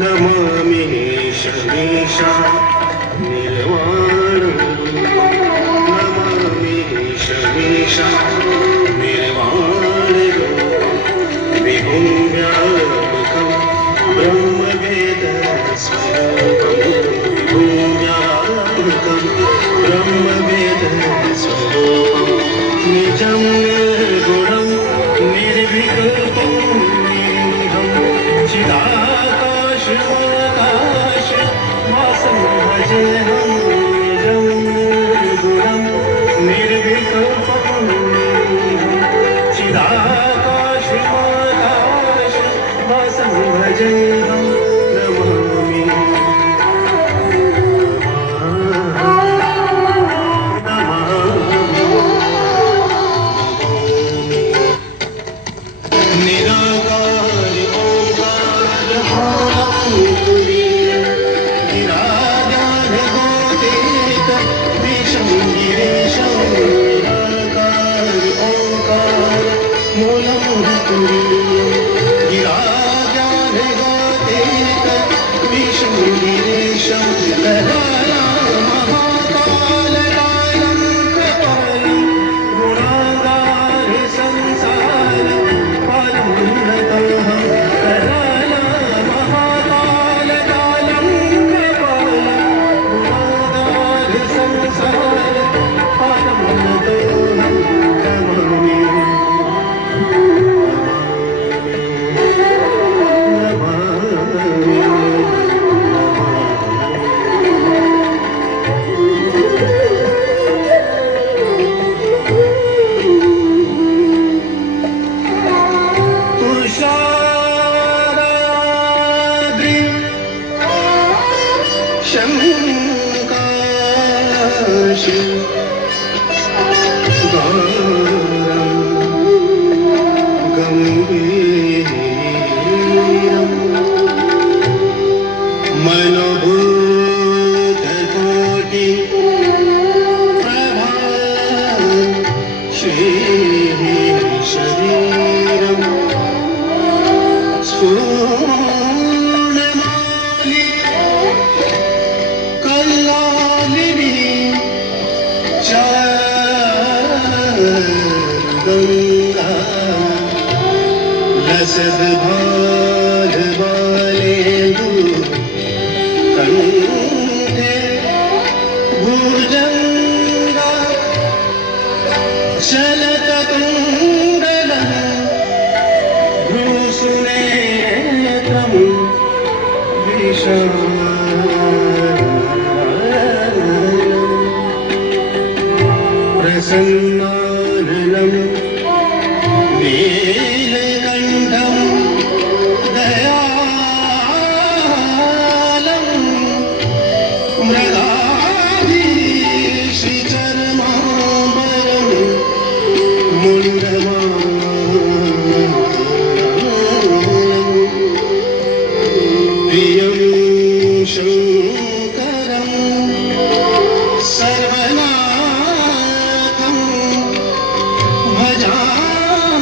नमामि शमीशा निर्वाणं नमामि शमीशा निर्वाणं विभुं व्यापकं ब्रह्मवेदस्वरूपं विभुं व्यापकं ब्रह्मवेदस्वरूपं निजं निर्गुणं निर्विकल्पं निरहं चिदाकाशमाकाश वासं भजेऽहं निजं निर्गुणं निर्विकल्पं निरहं चिदाकाशमाकाश वासं भजेऽहं नमामि निराकार ओंकार निराकार गोतीत विषं गिरीशं निराकार ओंकार मूलं तुरीयं निराकार गोतीत विषं गिरीशं लहरा महाकालकालं कृपालं गुणागार संसार पालनतोऽहं कराला महाकालकालं कृपालं गुणागार संसार पालनतोऽहं नमामि तुषाराद्रि शङ्काशि गौरं गम्भीरं मनोभूतकोटि प्रभा श्रीशरीरं स्फूर्णमालि कल्लालिनी चारुगङ्गा लसद्भालबालेन्दु कण्ठे भुजङ्गा चलतकुण्डलं भ्रूसुनेत्रं प्रसन्नाननं नीलकण्ठं दयालं मृगाधीशिचर्माम्बरं मुण्डमालं प्रियं शङ्करं सर्वनाथं भजामि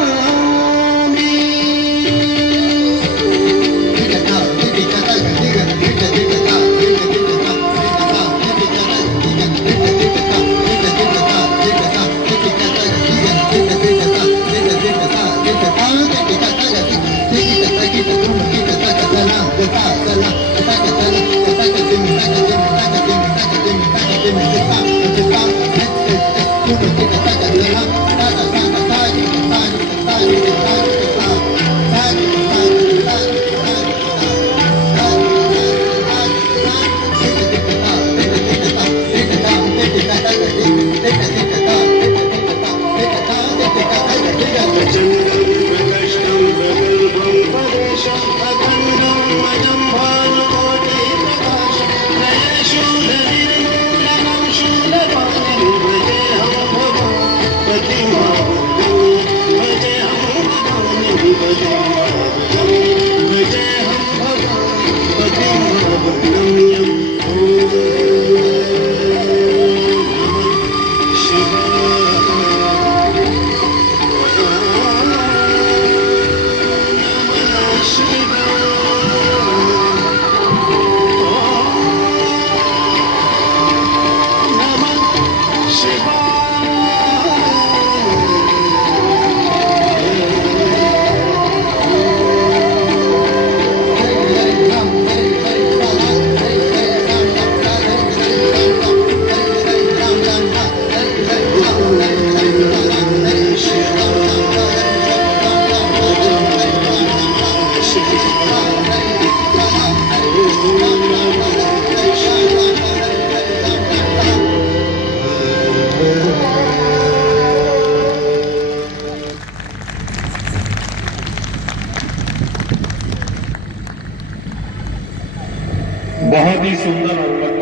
बहुत ही सुंदर और